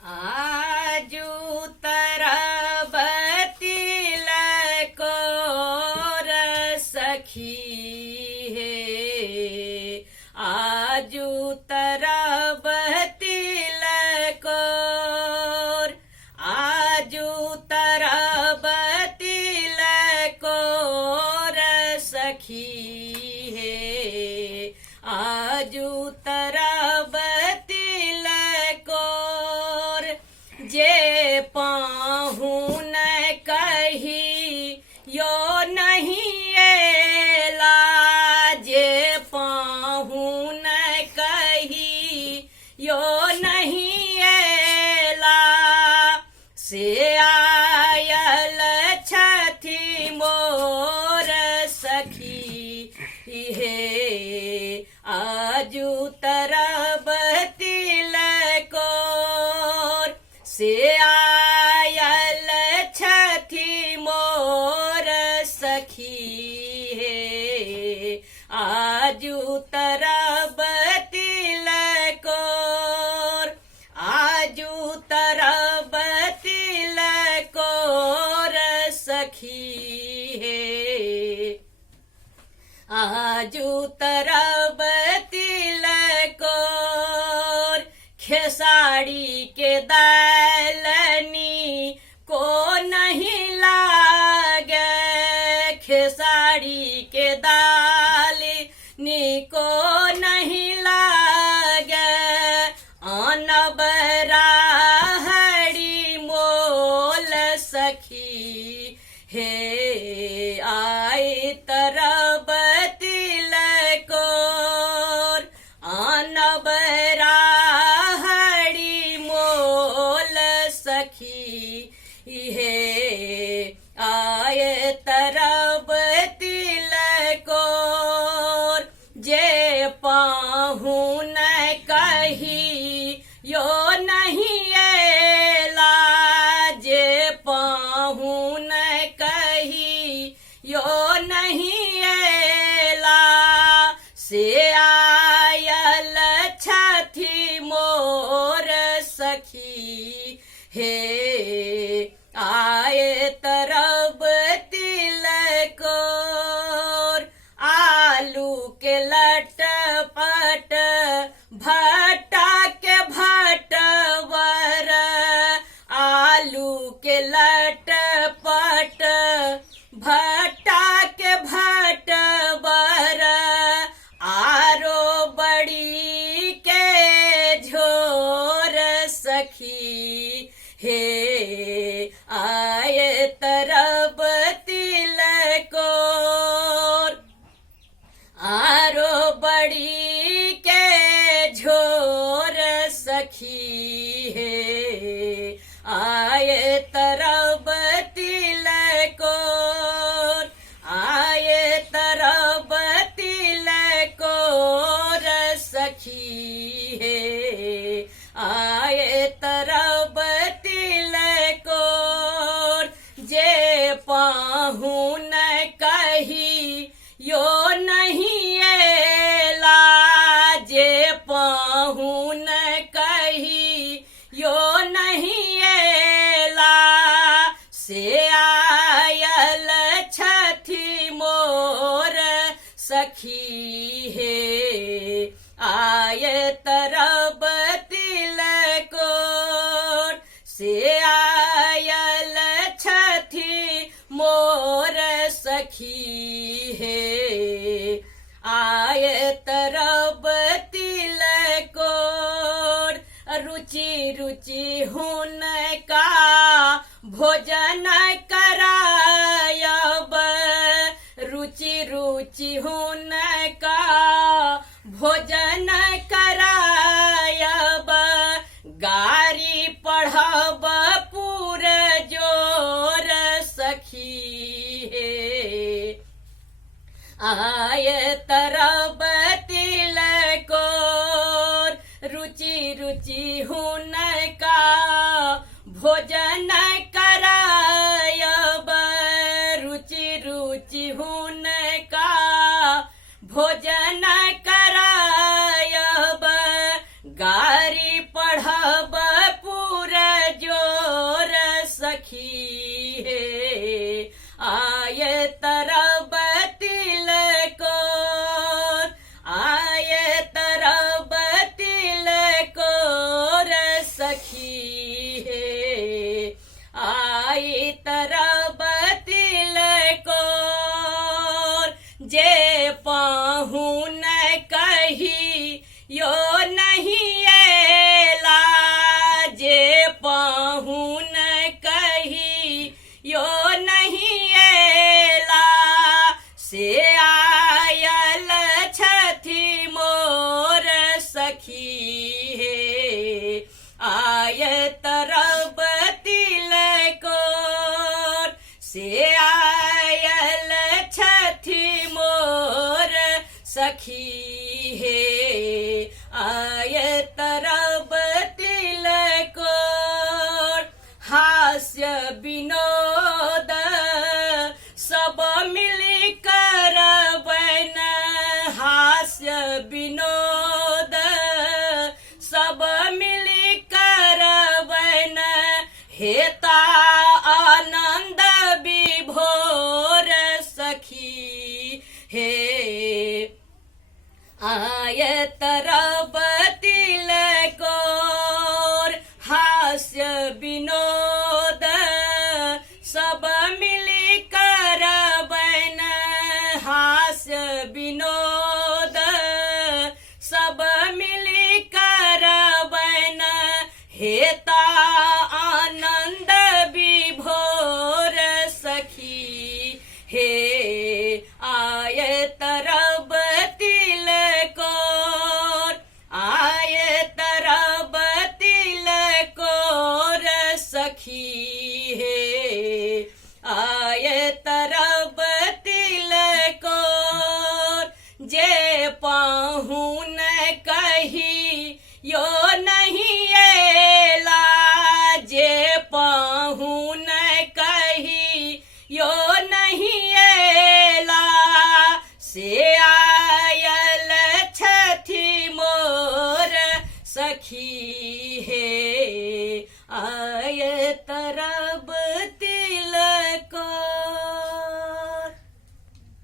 आजू तरब तिलको सखी हे आजू तरब तिलको आजू तरब तिलको सखी हे आजू तरब जे पाहुन कही यो नहीं एला जे पाहुन कही यो नहीं एला से आयल छथी मोर सखी हे आजू तरब तिलको से आयल छथी मोर सखी हे आजू तरब तिलको आजू तरब तिलको सखी हे आजू तरब तिलको खेसारी के दालनी को नहीं लागे खेसारी के दालनी को नहीं लागे अनबरा हरी मोल सखी हे आई तरब तिलको अनबरा सखी हे आए तरब तिलको जे पाहुन कही यो नहीं एला जे पाहुन कही यो नहीं एला से आयल छथी मोर सखी हे आए तरब तिलको आलू के लटपट भट्टा के भटवर आलू के लटपट भट्टा के भटवर आरो बड़ी के झोर सखी हे आए तरब तिलको आरो बड़ी के झोर सखी हे आए तरब तिलको आए तरब तिलको सखी हे आए तरब तिलको जे पाहुन कही यो नहीं एला जे पाहुन कही यो नहीं एला से आयल छथी मोर सखी हे आए तरब तिलको से आयल छथी मोर सखी हे आए तरब तिलको रुचि रुचि हुन का भोजन करायब रुचि रुचि हुन का भोजन करायब गारी पढ़ब पूर जोर सखी हे आए तरब तिलको रुचि रुचि हुन का भोजन करायब रुचि रुचि हुन का भोजन करायब गारी पढ़ब पूर सखी हे आय तरब तिलकोर हास्य विनोद सब मिली करबन हास्य विनोद सब मिली करबन हेता आनंद विभोर सखी हे आय तरब तिलकोर हास्य विनोद सब मिली करबन हास्य विनोद सब मिली करबन हेता आनंद विभोर सखी हे आय तरब तिलकोर आय तरब तिलकोर सखी हे आय तरब तिलकोर जे पाहुन कही यो नहीं एला जे पाहुन कही यो नहीं एला से आयल छथी मोर सखी हे आय